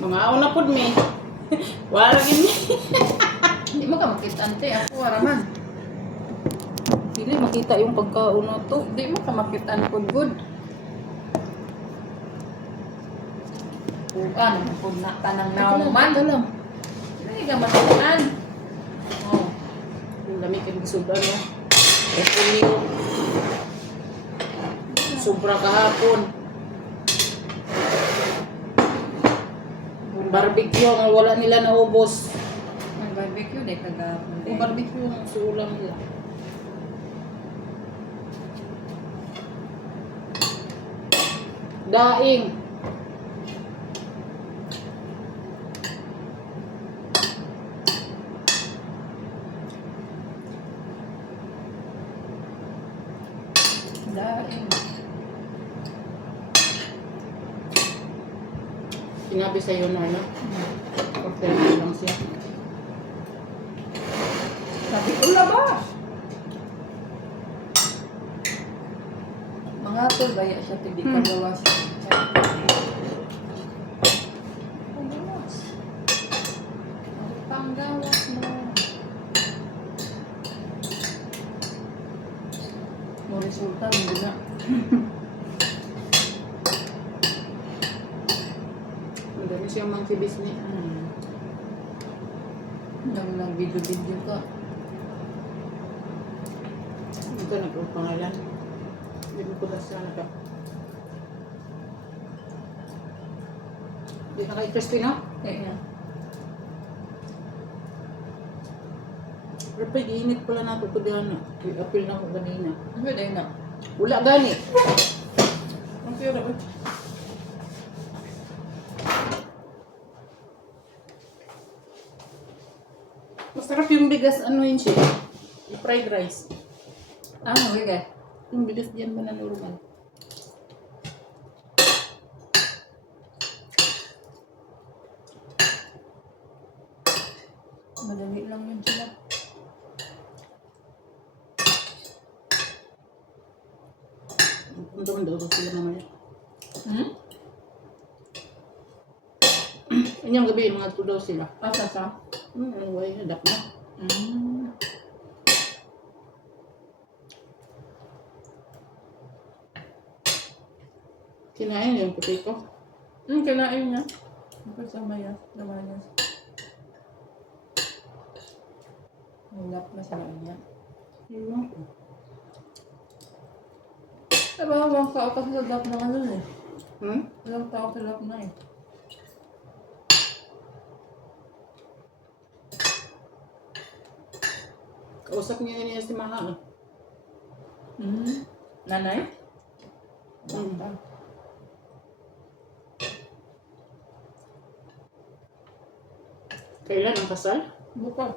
Mga una pod mi. Wala gini. Hindi mo ka makita ante. Ako waraman. Dili makita yung pagkauna to. Hindi mo ka makita ang good. Bukan. Kung na tanang nauman. Ito lang. Hindi ka matunan. Oh. Yung lamig ang sudan mo. Repulyo. Sobra kahapon. Barbecue ang wala nila naubos. Ang barbecue de kagapon. Yung barbecue ang suulang nila. Daing. Daing. Sinabi sa'yo na ano? Perfect lang siya. Sabi ko labas. Mga tol, baya siya hindi ka gawas. Panggawas. Panggawas mo. Mo resulta, hindi na. Ang dami siya monkey business. Nag-video ka. Ito nagpangalan. Hindi mo pala sana ka. Hindi naka-interest na? Kaya. Pero pag iinit pala natin ito diyan. I-appeal na ako kanina. Ano dahil na? Wala gani. Ang pira ba? Masarap yung bigas, ano yun siya? Yung fried rice. Ah, okay. Yung bigas diyan ba na normal? Madali lang yun sila. Punta daw sila mamaya. Inyong gabi, mga tudaw sila. Asa sa? Anyway, hadap na. Kinain yung potato. Kinain niya. Kasama yan. Lamayas. Hulap na sa niya. Yun. Diba, walang tao kasi sa lap na ano eh. Hmm? Walang tao sa lap na eh. Kausap niya si Maha. Nanay? Kailan ang kasal? Bukas.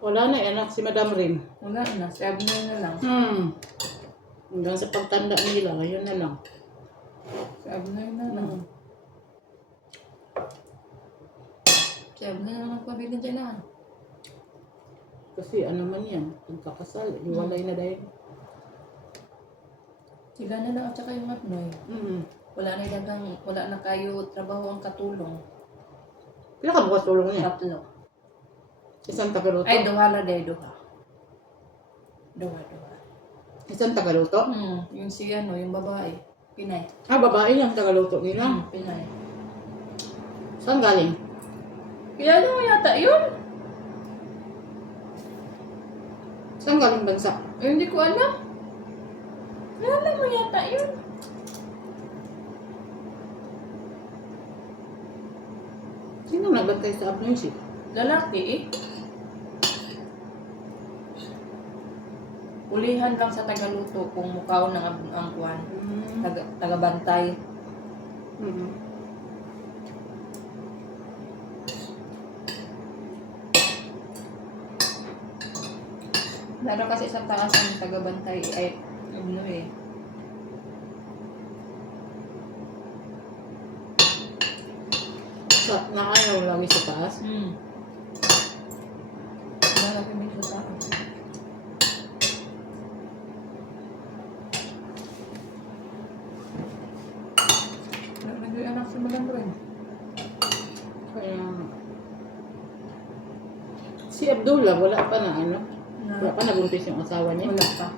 Wala na, anak si Madam Rin. Wala na. Sabi niya na lang. Hanggang sa pagtanda nila, ngayon na lang. Sabi niya na lang. Sabi niya na lang magpabili dyan na. Kasi ano man yan, pagkakasal, iwalay na dahil. Sila na lang at saka yung Mapnoy. Wala na kayo trabaho ang katulong. Pila ka bukas tulong niya? Tatlo. Isang tagaluto? Ay, duhala day, duha. Duha. Isang tagaluto? Yung si ano, yung babae. Pinay. Babae yung tagaluto nila. Pinay. Saan galing? Kilala mo yata yun? Saan galing bansa? Hindi ko alam. Kilala mo yata yun? Sino nagbantay sa abnoy? Lalaki eh. Ulihan lang sa tagaluto kung mukaw ng ang kuwan. Tagabantay. Lalo kasi sa taas ang tagabantay ay ano eh. Naayaw lagi sa taas? Lalo kami sa taas. Si Abdullah, wala pa na ano? Wala Na, pa nabuntis yung asawa niya? wala pa.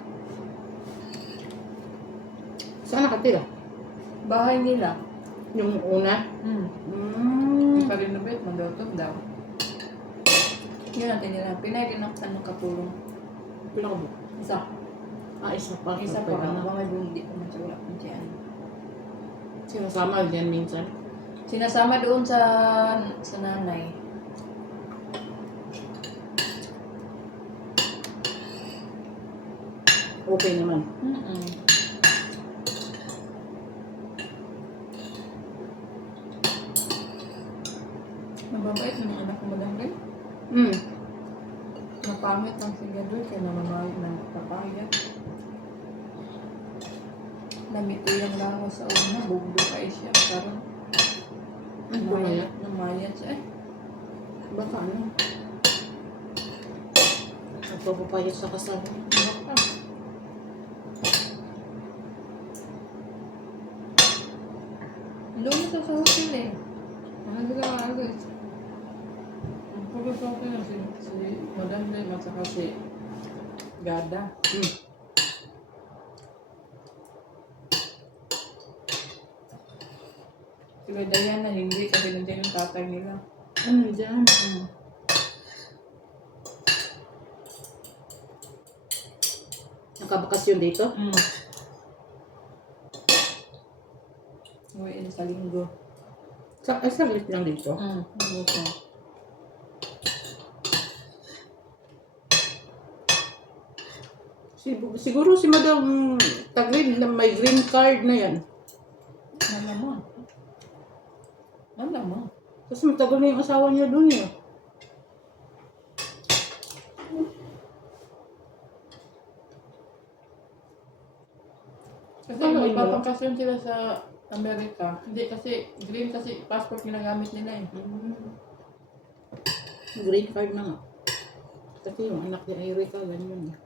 Saan nakatira? Bahay nila. Yung una? Pa-renovate, mag-autop daw. Yun natin nila. Pinay din ang katulong. Pinaka Isa. isa pa. Isa Okay, pa. ano? Mga bundi ko man siya. Wala kong siya. Sinasama dyan minsan. Sinasama doon sa nanay. Okay naman. Mababait ng anak ko madanggal. Napangit ang sigadoy kaya namamahal ng papayat. Namito yung lango sa una, bugdo kayo siya. Parang namayat siya. Baka ano? Nagpapapayat sa kasal. Baka. Doon ito sa hotel eh. Ano sila maalis? Ang pagkakasal na si Madam Lim at saka si Gada. Sila Diana hindi kasi nandiyan yung tatay nila. Ano dyan? Nakabakasyon dito? Uwiin sa linggo. Saglit lang dito. Buto. Siguro si Madam Taglin na may green card na yan. Malamang. Malamang. Kasi matagal na yung asawa niya dun eh. Kasi magpapakasyon sila sa Amerika. Hindi kasi, green kasi passport ginagamit nila eh. Green card na nga. Kasi yung anak ni Erika, ganyan.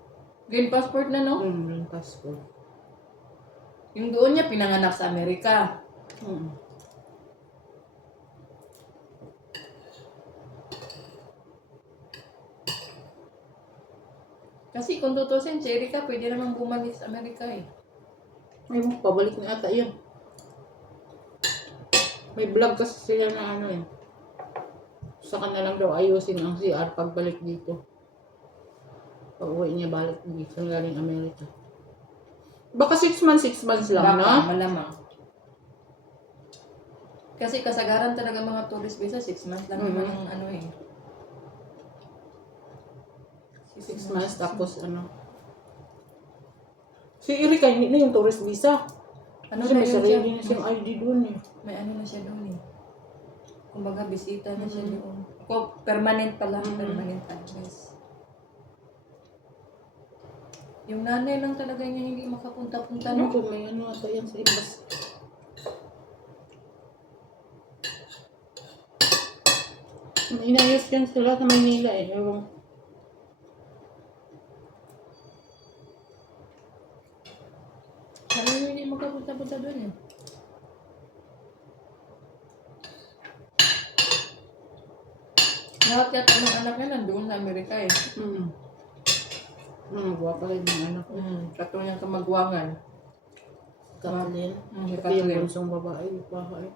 Green passport na no? Green passport. Yung doon niya pinanganak sa Amerika. Kasi kung tutusin, si Erika pwede namang bumalik sa Amerika eh. Ay mo, pabalik na ata yan. May vlog kasi sila na ano eh. Saka na lang daw ayusin ang CR pagbalik dito. Pag-uwi niya balik dito galing Amerika. Baka 6 months lang, no? Malamang. Kasi kasagaran talaga mga tourist visa, 6 months lang naman ang ano eh. 6 months tapos ano. Si Erika hindi na yung tourist visa. Ano Kasi na may yun sarili siya? na siyang ID doon eh. May ano na siya doon eh. Kumbaga bisita na siya doon. Ako, permanent pala. Permanent address. Yung nanay lang talaga niya hindi makapunta-punta Ano no? kung may ano ata yan sa ibas. Inayos yan sila sa Manila eh. Ewan. Sabi mo hindi makapunta-punta doon eh. Lahat yata ng anak niya nandoon sa Amerika eh. Gwapa rin yung anak ko. Katulad ng kamagwangan. Kathleen. Si Pati yung Kathleen. bunsong babae. Bahay.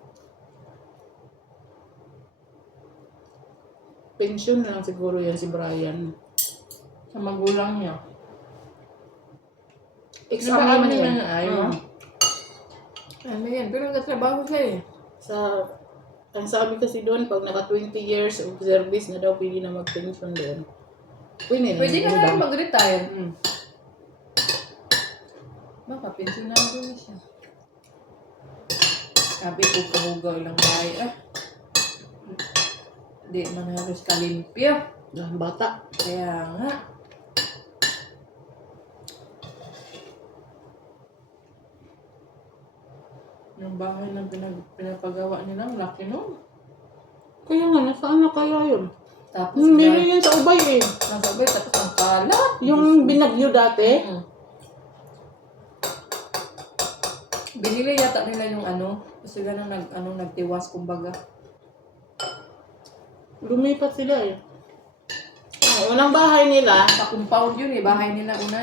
Pension na lang siguro yan si Brian. Sa magulang niya. Exam Diba, naman ano yan. na ayaw? Ano yan? Pero nagtatrabaho siya eh. Ang sabi kasi doon, pag naka 20 years of service na daw, pwede na mag-pension doon. Pwede ka na mag-retire. Baka pensionado na siya. Sabi ko, kahugaw lang bahay. Di man halos kalimpyo. Ang bata. Kaya nga. Yung bahay na pinapagawa nila, ang laki nun. Kaya nga, nasaan na kaya yun? Tapos, Meron yan sa Ubay eh. nasabi, tapos ang kalat. Yung binagyo dati. Binili yata nila yung ano, sila na nagtiwas kumbaga. Lumipat sila eh. unang bahay nila, Sa compound yun eh, bahay nila una